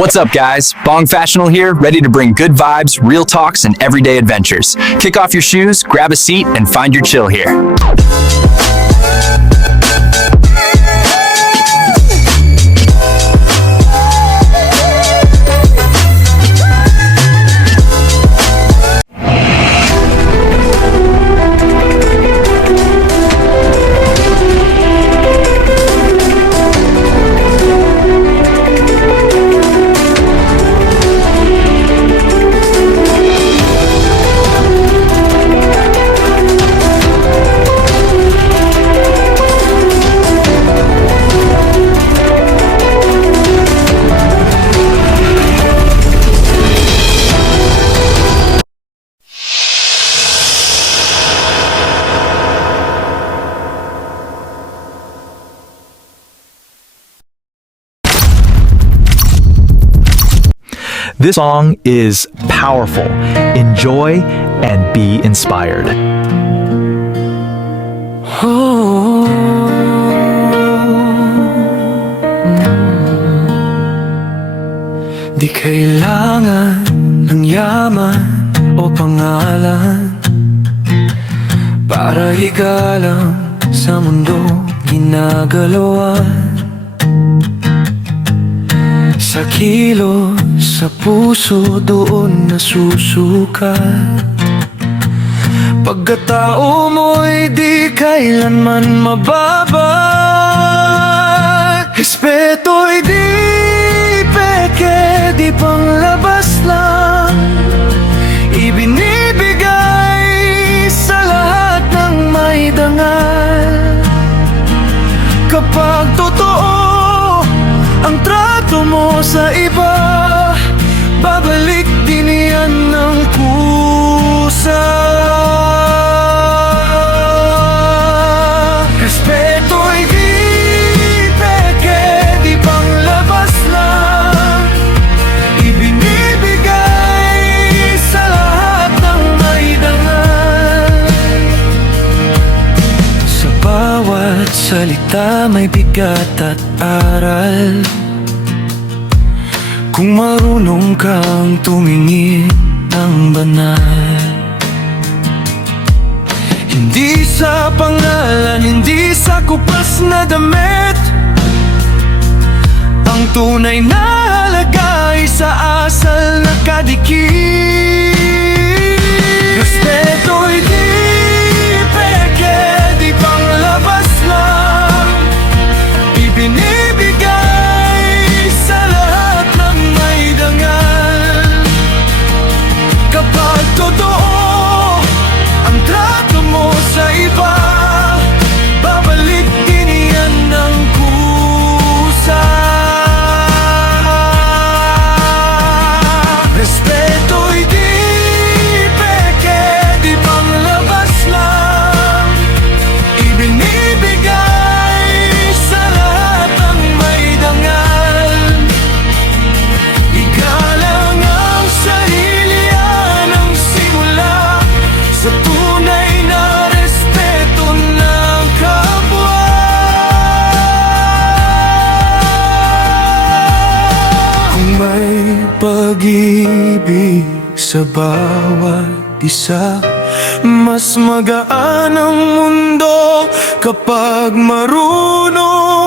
What's up, guys? Bong Fashional here, ready to bring good vibes, real talks, and everyday adventures. Kick off your shoes, grab a seat, and find your chill here. This song is powerful. Enjoy and be inspired. Di kailangan ng yaman o pangalan para igalang sa mundo ginagalawan. Sa kilo, sa puso, doon nasusukat. Pagkatao mo'y di kailanman mababa. Respeto'y di peke, di panglabas lang. Ibinibigay sa lahat ng may dangal. Kapag totoo ang trato mo sa iba, babalik din yan ng kusa. Respeto'y di peke, di panglabas lang. Ibinibigay sa lahat ng may dangal. Sa bawat salita may bigat at aral. Kung marunong kang tumingin ng banal. Hindi sa pangalan, hindi sa kupas na damit. Ang tunay na halaga ay sa asal na kadikit. Respeto'y di peke, di panglabas lang. Ibinibigay sa lahat ng may dangal. Kapag totoo ang trato mo sa iba, babalik din yan ng kusa. Respeto'y di peke, di panglabas lang. Ibinibigay sa lahat ng may dangal. Igalang ang sarili yan ang simula sa tunay na respeto ng kapwa. Kung may pag-ibig sa bawat isa, mas magaan ang mundo kapag marunong